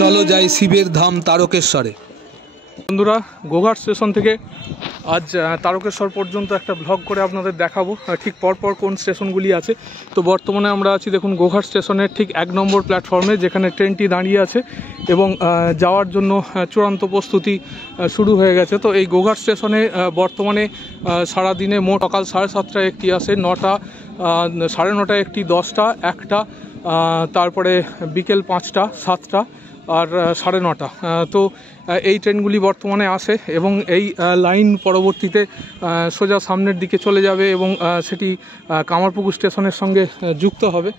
চলো যাই শিবের ধাম তারকেশ্বরে। বন্ধুরা, গোঘাট স্টেশন থেকে আজ তারকেশ্বর পর্যন্ত একটা ব্লগ করে আপনাদের দেখাবো ঠিক পরপর কোন স্টেশনগুলি আছে। তো বর্তমানে আমরা আছি দেখুন গোঘাট স্টেশনের ঠিক 1 নম্বর প্ল্যাটফর্মে, যেখানে ট্রেনটি দাঁড়িয়ে আছে এবং যাওয়ার জন্য চূড়ান্ত প্রস্তুতি শুরু হয়ে গেছে। তো এই গোঘাট স্টেশনে বর্তমানে সারাদিনে মোট সকাল 7:30টায় একটি আসে, 9টা, 9:30টায় একটি, 10টা, 1টা, তারপরে বিকেল 5টা, 7টা আর 9:30। তো এই ট্রেনগুলি বর্তমানে আসে এবং এই লাইন পরবর্তীতে সোজা সামনের দিকে চলে যাবে এবং সেটি কামারপুকুর স্টেশনের সঙ্গে যুক্ত হবে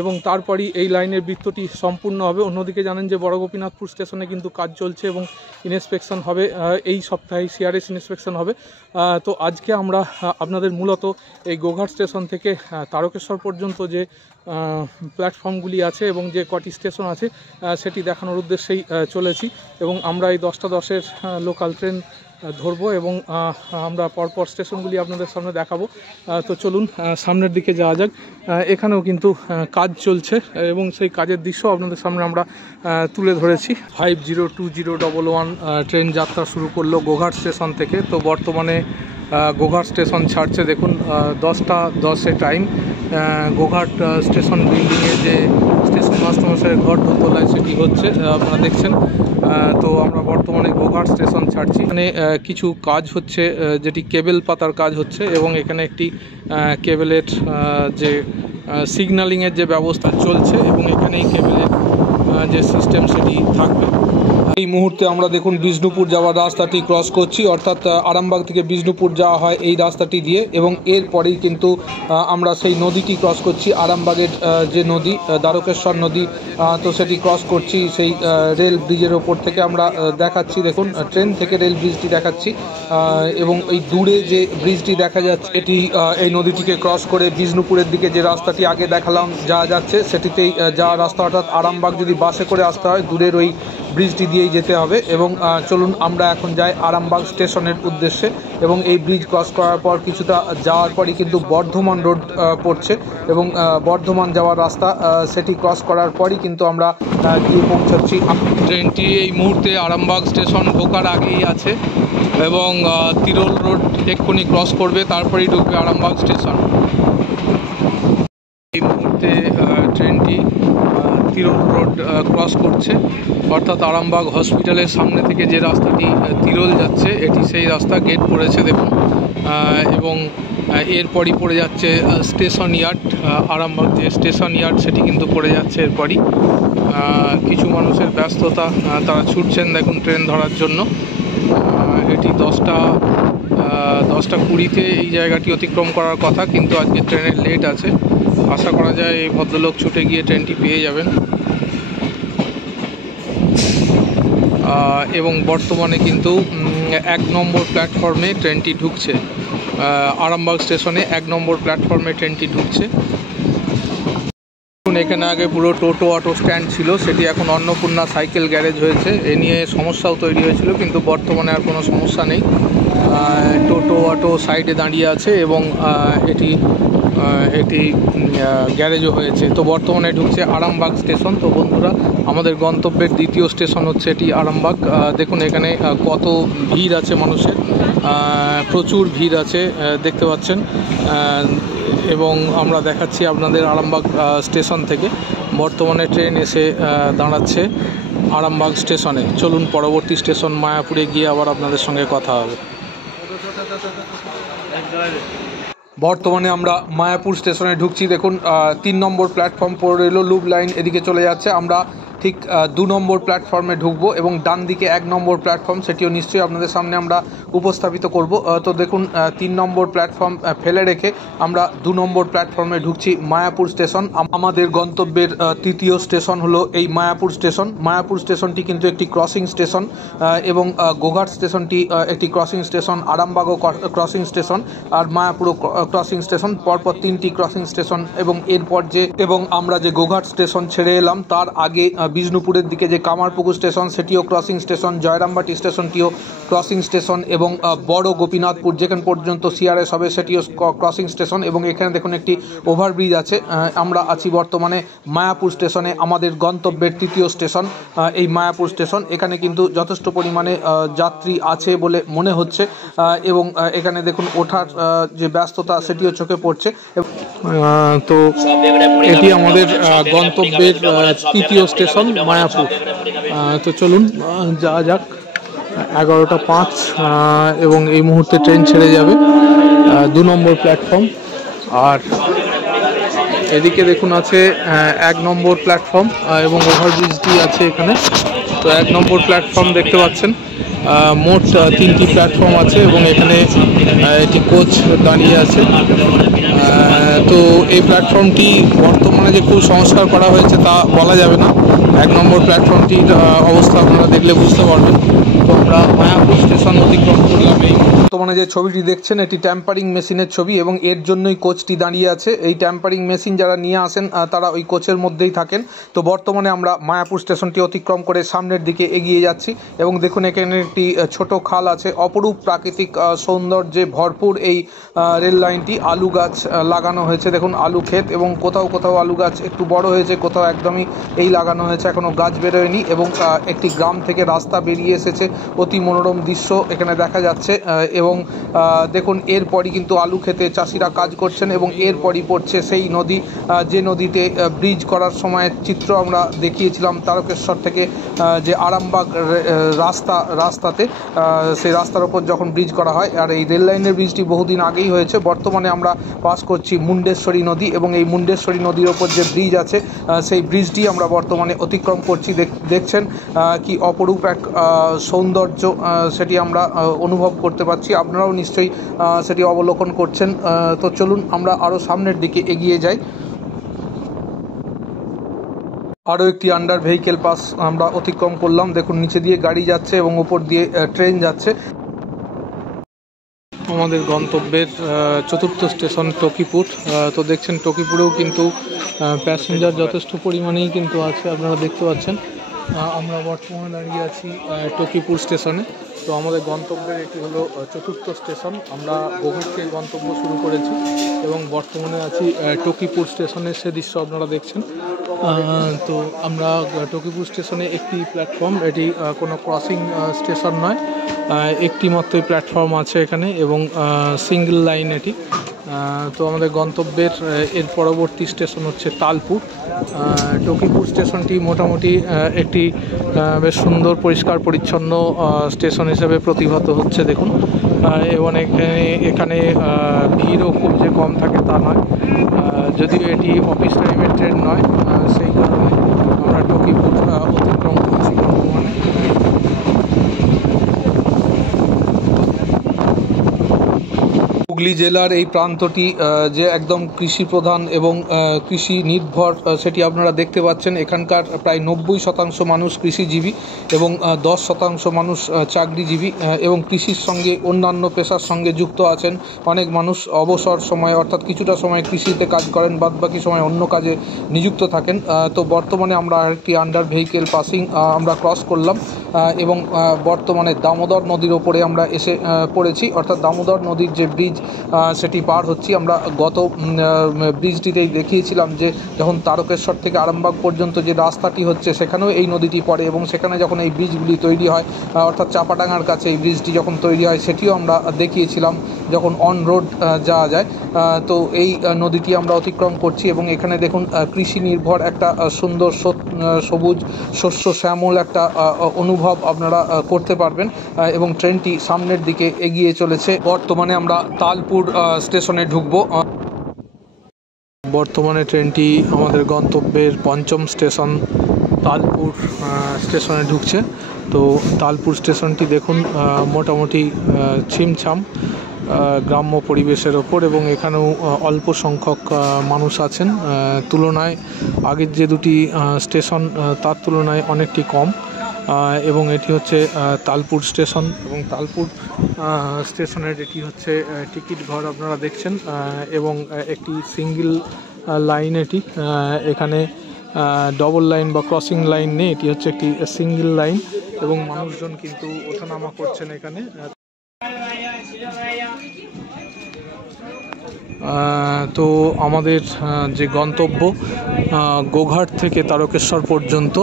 এবং তারপরই এই লাইনের বৃত্তটি সম্পূর্ণ হবে। অন্যদিকে জানেন যে বড় গোপীনাথপুর স্টেশনে কিন্তু কাজ চলছে এবং ইন্সপেকশন হবে এই সপ্তাহে, সিআরএস ইন্সপেকশন হবে। তো আজকে আমরা আপনাদের মূলত এই গোঘাট স্টেশন থেকে তারকেশ্বর পর্যন্ত যে প্ল্যাটফর্মগুলি আছে এবং যে কটি স্টেশন আছে সেটি দেখানোর উদ্দেশ্যেই চলেছি এবং আমরা এই 10টা 10-এর লোকাল ট্রেন ধরবো এবং আমরা পরপর স্টেশনগুলি আপনাদের সামনে দেখাবো। তো চলুন সামনের দিকে যাওয়া যাক। এখানেও কিন্তু কাজ চলছে এবং সেই কাজের দৃশ্য আপনাদের সামনে আমরা তুলে ধরেছি। 502011 ট্রেন যাত্রা শুরু করলো গোঘাট স্টেশন থেকে। তো বর্তমানে গোঘাট স্টেশন ছাড়ছে, দেখুন 10টা 10-এ টাইম। গোঘাট স্টেশন বিল্ডিংয়ে যে স্টেশন মাস্টারমশাইয়ের ঘর দোতলায় সেটি হচ্ছে, আপনারা দেখছেন। তো আমরা বর্তমানে গোঘাট স্টেশন ছাড়ছি। এখানে কিছু কাজ হচ্ছে, যেটি কেবেল পাতার কাজ হচ্ছে এবং এখানে একটি কেবেলের যে সিগন্যালিংয়ের যে ব্যবস্থা চলছে এবং এখানে এই কেবেলের যে সিস্টেম সেটি থাকবে। এই মুহূর্তে আমরা দেখুন বিষ্ণুপুর যাওয়ার রাস্তাটি ক্রস করছি, অর্থাৎ আরামবাগ থেকে বিষ্ণুপুর যাওয়া হয় এই রাস্তাটি দিয়ে এবং এরপরেই কিন্তু আমরা সেই নদীটি ক্রস করছি, আরামবাগের যে নদী দ্বারকেশ্বর নদী। তো সেটি ক্রস করছি সেই রেল ব্রিজের ওপর থেকে। আমরা দেখাচ্ছি, দেখুন ট্রেন থেকে রেল ব্রিজটি দেখাচ্ছি এবং এই দূরে যে ব্রিজটি দেখা যাচ্ছে এটি এই নদীটিকে ক্রস করে বিষ্ণুপুরের দিকে যে রাস্তাটি আগে দেখালাম যাওয়া যাচ্ছে সেটিতেই যাওয়ার রাস্তা। অর্থাৎ আরামবাগ যদি বাসে করে আসতে হয় দূরের ওই ব্রিজটি দিয়েই যেতে হবে এবং চলুন আমরা এখন যাই আরামবাগ স্টেশনের উদ্দেশ্যে এবং এই ব্রিজ ক্রস করার পর কিছুটা যাওয়ার পরই কিন্তু বর্ধমান রোড পড়ছে এবং বর্ধমান যাওয়ার রাস্তা সেটি ক্রস করার পরই কিন্তু আমরা গিয়ে পৌঁছাচ্ছি। ট্রেনটি এই মুহূর্তে আরামবাগ স্টেশন ঢোকার আগেই আছে এবং তিরোল রোড এক্ষুনি ক্রস করবে, তারপরেই ঢুকবে আরামবাগ স্টেশন। এই মুহূর্তে ট্রেনটি তিরোল রোড ক্রস করছে, অর্থাৎ আরামবাগ হসপিটালের সামনে থেকে যে রাস্তাটি তিরোল যাচ্ছে এটি সেই রাস্তা। গেট পড়েছে দেখুন এবং এরপরই পড়ে যাচ্ছে স্টেশন ইয়ার্ড। আরামবাগ যে স্টেশন ইয়ার্ড সেটি কিন্তু পড়ে যাচ্ছে এরপরই। কিছু মানুষের ব্যস্ততা, তারা ছুটছেন দেখুন ট্রেন ধরার জন্য। এটি 10টা 20তে এই জায়গাটি অতিক্রম করার কথা, কিন্তু আজকে ট্রেনের লেট আছে। আশা করা যায় এই ভদ্রলোক ছুটে গিয়ে ট্রেনটি পেয়ে যাবেন এবং বর্তমানে কিন্তু 1 নম্বর প্ল্যাটফর্মে ট্রেনটি ঢুকছে। আরামবাগ স্টেশনে 1 নম্বর প্ল্যাটফর্মে ট্রেনটি ঢুকছে। এখানে আগে পুরো টোটো অটো স্ট্যান্ড ছিল, সেটি এখন অন্নপূর্ণা সাইকেল গ্যারেজ হয়েছে। এ নিয়ে সমস্যাও তৈরি হয়েছিল, কিন্তু বর্তমানে আর কোনো সমস্যা নেই। টোটো অটো সাইডে দাঁড়িয়ে আছে এবং এটি গ্যারেজও হয়েছে। তো বর্তমানে ঢুকছে আরামবাগ স্টেশন। তো বন্ধুরা, আমাদের গন্তব্যের দ্বিতীয় স্টেশন হচ্ছে এটি আরামবাগ। দেখুন এখানে কত ভিড় আছে মানুষের, প্রচুর ভিড় আছে দেখতে পাচ্ছেন এবং আমরা দেখাচ্ছি আপনাদের আরামবাগ স্টেশন থেকে। বর্তমানে ট্রেন এসে দাঁড়াচ্ছে আরামবাগ স্টেশনে। চলুন পরবর্তী স্টেশন মায়াপুরে গিয়ে আবার আপনাদের সঙ্গে কথা হবে। বর্তমানে আমরা মায়াপুর স্টেশনে ঢুকছি। দেখুন 3 নম্বর প্ল্যাটফর্ম পড়ে এলো, লুপ লাইন এদিকে চলে যাচ্ছে। আমরা ঠিক 2 নম্বর প্ল্যাটফর্মে ঢুকবো এবং ডান দিকে 1 নম্বর প্ল্যাটফর্ম, সেটিও নিশ্চয়ই আপনাদের সামনে আমরা উপস্থাপিত করব। তো দেখুন 3 নম্বর প্ল্যাটফর্ম ফেলে রেখে আমরা 2 নম্বর প্ল্যাটফর্মে ঢুকছি মায়াপুর স্টেশন। আমাদের গন্তব্যের তৃতীয় স্টেশন হলো এই মায়াপুর স্টেশন। মায়াপুর স্টেশনটি কিন্তু একটি ক্রসিং স্টেশন এবং গোঘাট স্টেশনটি একটি ক্রসিং স্টেশন, আরামবাগও ক্রসিং স্টেশন আর মায়াপুরও ক্রসিং স্টেশন। পরপর 3টি ক্রসিং স্টেশন এবং এরপর আমরা যে গোঘাট স্টেশন ছেড়ে এলাম তার আগে বিষ্ণুপুরের দিকে যে কামারপুকুর স্টেশন সেটিও ক্রসিং স্টেশন, জয়রামবাটি স্টেশনটিও ক্রসিং স্টেশন এবং বড় গোপীনাথপুর যেখানে পর্যন্ত সিআরএস হবে সেটিও ক্রসিং স্টেশন। এবং এখানে দেখুন একটি ওভারব্রিজ আছে। আমরা আছি বর্তমানে মায়াপুর স্টেশনে, আমাদের গন্তব্যের তৃতীয় স্টেশন এই মায়াপুর স্টেশন। এখানে কিন্তু যথেষ্ট পরিমাণে যাত্রী আছে বলে মনে হচ্ছে এবং এখানে দেখুন ওঠার যে ব্যস্ততা সেটিও চোখে পড়ছে। তো এটি আমাদের গন্তব্যের তৃতীয় স্টেশন মায়াপুর। তো চলুন যাওয়া যাক। 11:05 এবং এই মুহূর্তে ট্রেন ছেড়ে যাবে 2 নম্বর প্ল্যাটফর্ম। আর এদিকে দেখুন আছে 1 নম্বর প্ল্যাটফর্ম এবং ওভারব্রিজটি আছে এখানে। তো 1 নম্বর প্ল্যাটফর্ম দেখতে পাচ্ছেন। মোট 3টি প্ল্যাটফর্ম আছে এবং এখানে একটি কোচ দাঁড়িয়ে আছে। তো এই প্ল্যাটফর্মটি বর্তমানে যে খুব সংস্কার করা হয়েছে তা বলা যাবে না। 1 নম্বর প্ল্যাটফর্মটির অবস্থা আপনারা দেখলে বুঝতে পারবেন। তো আমরা মায়াপুর স্টেশন অতিক্রম করলাম। এই বর্তমানে যে ছবিটি দেখছেন এটি ট্যাম্পারিং মেশিনের ছবি এবং এর জন্যই কোচটি দাঁড়িয়ে আছে। এই ট্যাম্পারিং মেশিন যারা নিয়ে আসেন তারা ওই কোচের মধ্যেই থাকেন। তো বর্তমানে আমরা মায়াপুর স্টেশনটি অতিক্রম করে সামনের দিকে এগিয়ে যাচ্ছি এবং দেখুন এখানে একটি ছোট খাল আছে। অপরূপ প্রাকৃতিক সৌন্দর্যে ভরপুর এই রেল লাইনটি। আলু গাছ লাগানো হয়েছে, দেখুন আলু ক্ষেত, এবং কোথাও কোথাও আলু গাছ একটু বড় হয়েছে, কোথাও একদমই এই লাগানো হয়েছে, এখনও গাছ বেরোয়নি। এবং একটি গ্রাম থেকে রাস্তা বেরিয়ে এসেছে, অতি মনোরম দৃশ্য এখানে দেখা যাচ্ছে। এবং দেখুন এরপরই কিন্তু আলু খেতে চাষিরা কাজ করছেন এবং এরপরই পড়ছে সেই নদী, যে নদীতে ব্রিজ করার সময় চিত্র আমরা দেখিয়েছিলাম তারকেশ্বর থেকে যে আরামবাগ রাস্তাতে, সেই রাস্তার ওপর যখন ব্রিজ করা হয়। আর এই রেল লাইনের ব্রিজটি বহুদিন আগেই হয়েছে। বর্তমানে আমরা পাস করছি মুন্ডেশ্বরী নদী এবং এই মুন্ডেশ্বরী নদীর ওপর যে ব্রিজ আছে সেই ব্রিজটি আমরা বর্তমানে অতিক্রম করছি। দেখছেন কি অপরূপ এক সৌন্দর্য সেটি আমরা অনুভব করতে পারছি। আপনারাও নিশ্চয়ই সেটি অবলোকন করছেন। তো চলুন আমরা আরও সামনের দিকে এগিয়ে যাই। আরও একটি আন্ডার ভেহিকেল পাস আমরা অতিক্রম করলাম। দেখুন নিচে দিয়ে গাড়ি যাচ্ছে এবং উপর দিয়ে ট্রেন যাচ্ছে। আমাদের গন্তব্যের চতুর্থ স্টেশন টকিপুর। তো দেখছেন টকিপুরেও কিন্তু প্যাসেঞ্জার যথেষ্ট পরিমাণেই কিন্তু আছে, আপনারা দেখতে পাচ্ছেন। আমরা বর্তমানে দাঁড়িয়ে আছি টকিপুর স্টেশনে। তো আমাদের গন্তব্যের এটি হলো চতুর্থ স্টেশন। আমরা গোঘাট থেকে গন্তব্য শুরু করেছি এবং বর্তমানে আছি টকিপুর স্টেশনে, সে দৃশ্য আপনারা দেখছেন। তো আমরা টকিপুর স্টেশনে একটি প্ল্যাটফর্ম, এটি কোনো ক্রসিং স্টেশন নয়, একটি মাত্রই প্ল্যাটফর্ম আছে এখানে এবং সিঙ্গেল লাইন এটি। তো আমাদের গন্তব্যের এর পরবর্তী স্টেশন হচ্ছে তালপুর। টকিপুর স্টেশনটি মোটামুটি একটি বেশ সুন্দর পরিষ্কার পরিচ্ছন্ন স্টেশন হিসেবে প্রতিভাত হচ্ছে দেখুন। এবং এখানে ভিড়ও খুব যে কম থাকে তা নয়, যদিও এটি অফিস টাইমের ট্রেন নয়, সেই কারণে আমরা টকিপুর অতিক্রম করছি বর্তমানে। হুগলি জেলার এই প্রান্তটি যে একদম কৃষি প্রধান এবং কৃষি নির্ভর সেটি আপনারা দেখতে পাচ্ছেন। এখানকার প্রায় 90% মানুষ কৃষিজীবী এবং 10% মানুষ চাকরিজীবী এবং কৃষির সঙ্গে অন্যান্য পেশার সঙ্গে যুক্ত আছেন। অনেক মানুষ অবসর সময় অর্থাৎ কিছুটা সময় কৃষিতে কাজ করেন, বাদবাকি সময় অন্য কাজে নিযুক্ত থাকেন। তো বর্তমানে আমরা আরেকটি আন্ডার ভেহিকেল পাসিং আমরা ক্রস করলাম এবং বর্তমানে দামোদর নদীর ওপরে আমরা এসে পড়েছি, অর্থাৎ দামোদর নদীর যে ব্রিজ সেটি পার হচ্ছি। আমরা গত ব্রিজটিতেই দেখিয়েছিলাম যে যখন তারকেশ্বর থেকে আরামবাগ পর্যন্ত যে রাস্তাটি হচ্ছে সেখানেও এই নদীটি পড়ে এবং সেখানে যখন এই ব্রিজগুলি তৈরি হয় অর্থাৎ চাপাডাঙ্গার কাছে এই ব্রিজটি যখন তৈরি হয় সেটিও আমরা দেখিয়েছিলাম যখন অন রোড যাওয়া যায়। তো এই নদীটি আমরা অতিক্রম করছি এবং এখানে দেখুন কৃষি নির্ভর একটা সুন্দর সবুজ শস্য শ্যামল একটা অনুভব আপনারা করতে পারবেন এবং ট্রেনটি সামনের দিকে এগিয়ে চলেছে। বর্তমানে আমরা তালপুর স্টেশনে ঢুকব। বর্তমানে ট্রেনটি আমাদের গন্তব্যের পঞ্চম স্টেশন তালপুর স্টেশনে ঢুকছে। তো তালপুর স্টেশনটি দেখুন মোটামুটি ছিমছাম গ্রাম্য পরিবেশের ওপর এবং এখানেও অল্প সংখ্যক মানুষ আছেন। তুলনায় আগের যে দুটি স্টেশন তার তুলনায় অনেকটি কম এবং এটি হচ্ছে তালপুর স্টেশন এবং তালপুর স্টেশনের এটি হচ্ছে টিকিট ঘর আপনারা দেখছেন এবং একটি সিঙ্গেল লাইন এটি। এখানে ডবল লাইন বা ক্রসিং লাইন নেই, এটি হচ্ছে একটি সিঙ্গেল লাইন এবং মানুষজন কিন্তু ওঠানামা করছেন এখানে। তো আমাদের যে গন্তব্য গোঘাট থেকে তারকেশ্বর পর্যন্ত,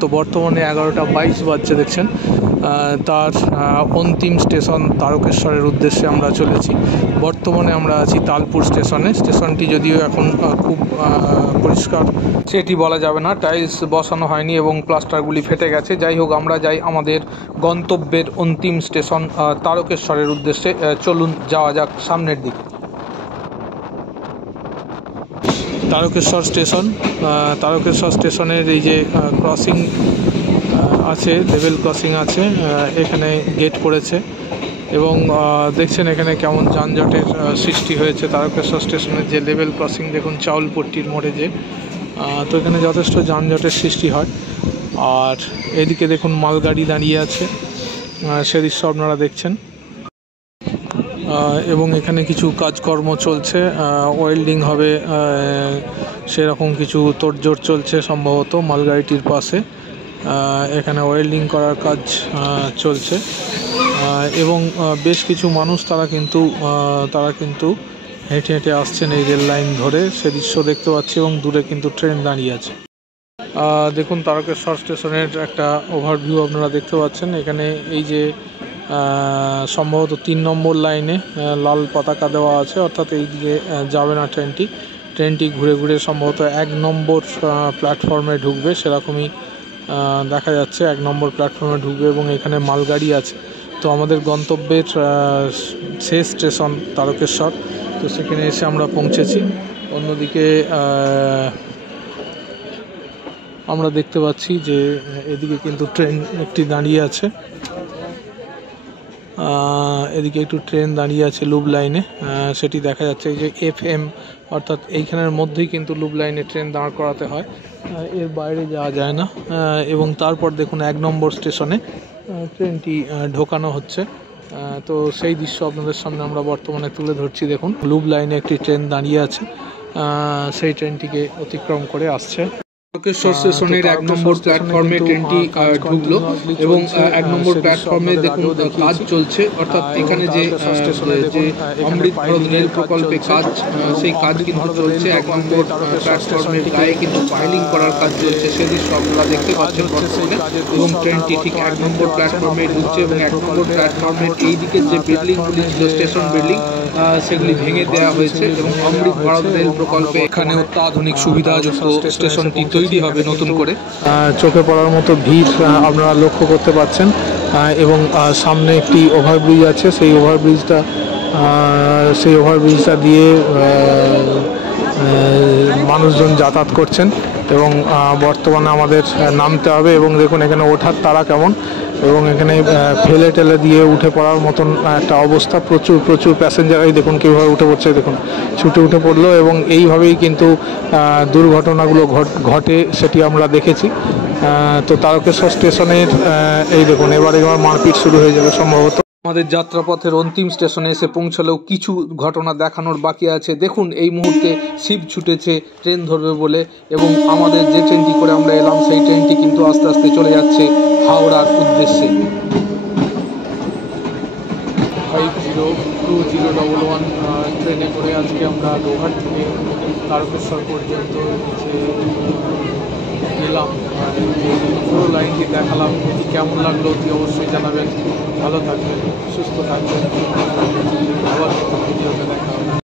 তো বর্তমানে 11:22 বাজছে দেখছেন, তার অন্তিম স্টেশন তারকেশ্বরের উদ্দেশ্যে আমরা চলেছি। বর্তমানে আমরা আছি তালপুর স্টেশনে। স্টেশনটি যদিও এখন খুব পরিষ্কার সেটি বলা যাবে না, টাইলস বসানো হয়নি এবং প্লাস্টারগুলি ফেটে গেছে। যাই হোক, আমরা যাই আমাদের গন্তব্যের অন্তিম স্টেশন তারকেশ্বরের উদ্দেশ্যে। চলুন যাওয়া যাক সামনের দিকে। তারকেশ্বর স্টেশন, তারকেশ্বর স্টেশনের এই যে ক্রসিং আছে, লেভেল ক্রসিং আছে, এখানে গেট পড়েছে এবং দেখছেন এখানে কেমন যানজটের সৃষ্টি হয়েছে। তারকেশ্বর স্টেশনের যে লেভেল ক্রসিং দেখুন, চাউলপট্টির মোড়ে যে, তো এখানে যথেষ্ট যানজটের সৃষ্টি হয়। আর এদিকে দেখুন মালগাড়ি দাঁড়িয়ে আছে, সে দৃশ্য আপনারা দেখছেন। এবং এখানে কিছু কাজকর্ম চলছে, ওয়েল্ডিং হবে সেরকম কিছু তোড়জোড় চলছে সম্ভবত মালগাড়িটির পাশে। এখানে ওয়েল্ডিং করার কাজ চলছে এবং বেশ কিছু মানুষ তারা কিন্তু হেঁটে হেঁটে আসছেন এই রেল লাইন ধরে, সে দৃশ্য দেখতে পাচ্ছি এবং দূরে কিন্তু ট্রেন দাঁড়িয়ে আছে। দেখুন তারকেশ্বর স্টেশনের একটা ওভারভিউ আপনারা দেখতে পাচ্ছেন। এখানে এই যে সম্ভবত 3 নম্বর লাইনে লাল পতাকা দেওয়া আছে, অর্থাৎ এই দিকে যাবে না ট্রেনটি ঘুরে ঘুরে সম্ভবত 1 নম্বর প্ল্যাটফর্মে ঢুকবে, সেরকমই দেখা যাচ্ছে। 1 নম্বর প্ল্যাটফর্মে ঢুকবে এবং এখানে মালগাড়ি আছে। তো আমাদের গন্তব্যের শেষ স্টেশন তারকেশ্বর, তো সেখানে এসে আমরা পৌঁছেছি। অন্যদিকে আমরা দেখতে পাচ্ছি যে এদিকে কিন্তু ট্রেন একটি দাঁড়িয়ে আছে, এদিকে একটু ট্রেন দাঁড়িয়ে আছে লুপ লাইনে, সেটি দেখা যাচ্ছে। এই যে FM, অর্থাৎ এইখানের মধ্যেই কিন্তু লুপ লাইনে ট্রেন দাঁড় করাতে হয়, এর বাইরে যাওয়া যায় না। এবং তারপর দেখুন 1 নম্বর স্টেশনে ট্রেনটি ঢোকানো হচ্ছে। তো সেই দৃশ্য আপনাদের সামনে আমরা বর্তমানে তুলে ধরছি। দেখুন লুপ লাইনে একটি ট্রেন দাঁড়িয়ে আছে, সেই ট্রেনটিকে অতিক্রম করে আসছে। তারকেশ্বর স্টেশনের 1 নম্বর প্ল্যাটফর্মে ট্রেনটি ঢুকলো এবং 1 নম্বর প্ল্যাটফর্মে দেখুন কাজ চলছে, অর্থাৎ এখানে যে অমৃত ভারত রেল প্রকল্পে কাজ, সেই কাজ কিন্তু চলছে। 1 নম্বর প্ল্যাটফর্মের গায়ে কিন্তু পাইলিং করার কাজ চলছে, সে দৃশ্য আপনারা দেখতে পাচ্ছেন বর্তমানে। এবং ট্রেনটি ঠিক 1 নম্বর প্ল্যাটফর্মে ঢুকছে এবং 1 নম্বর প্ল্যাটফর্মের এই দিকের যে বিল্ডিংগুলি ছিল স্টেশন বিল্ডিং, সেগুলি ভেঙে দেওয়া হয়েছে এবং অমৃত ভারত রেল প্রকল্পে এখানে অত্যাধুনিক সুবিধাযুক্ত স্টেশনটি তৈরি হবে নতুন করে। চোখে পড়ার মতো ভিড় আপনারা লক্ষ্য করতে পাচ্ছেন এবং সামনে একটি ওভারব্রিজ আছে, সেই ওভারব্রিজটা দিয়ে মানুষজন যাতায়াত করছেন এবং বর্তমানে আমাদের নামতে হবে। এবং দেখুন এখানে ওঠার তারা কেমন, এবং এখানে ফেলে টেলে দিয়ে উঠে পড়ার মতন একটা অবস্থা। প্রচুর প্যাসেঞ্জার, এই দেখুন কীভাবে উঠে পড়ছে, দেখুন ছুটে উঠে পড়লো এবং এইভাবেই কিন্তু দুর্ঘটনাগুলো ঘটে, সেটি আমরা দেখেছি। তো তারকেশ্বর স্টেশনের এই দেখুন এবার মারপিট শুরু হয়ে যাবে সম্ভবত। আমাদের যাত্রাপথের অন্তিম স্টেশনে এসে পৌঁছলেও কিছু ঘটনা দেখানোর বাকি আছে। দেখুন এই মুহূর্তে শিব ছুটেছে ট্রেন ধরবে বলে, এবং আমাদের যে ট্রেনটি করে আমরা এলাম সেই ট্রেনটি কিন্তু আস্তে আস্তে চলে যাচ্ছে হাওড়ার উদ্দেশ্যে। 502011 ট্রেনে করে আজকে আমরা গোঘাট থেকে তারকেশ্বর পর্যন্ত গেলাম, পুরো লাইনটি দেখালাম। এটি কেমন লাগলো অতি অবশ্যই জানাবেন। ভালো থাকবেন, সুস্থ থাকবেন, আবার ভিডিওতে দেখা হবে।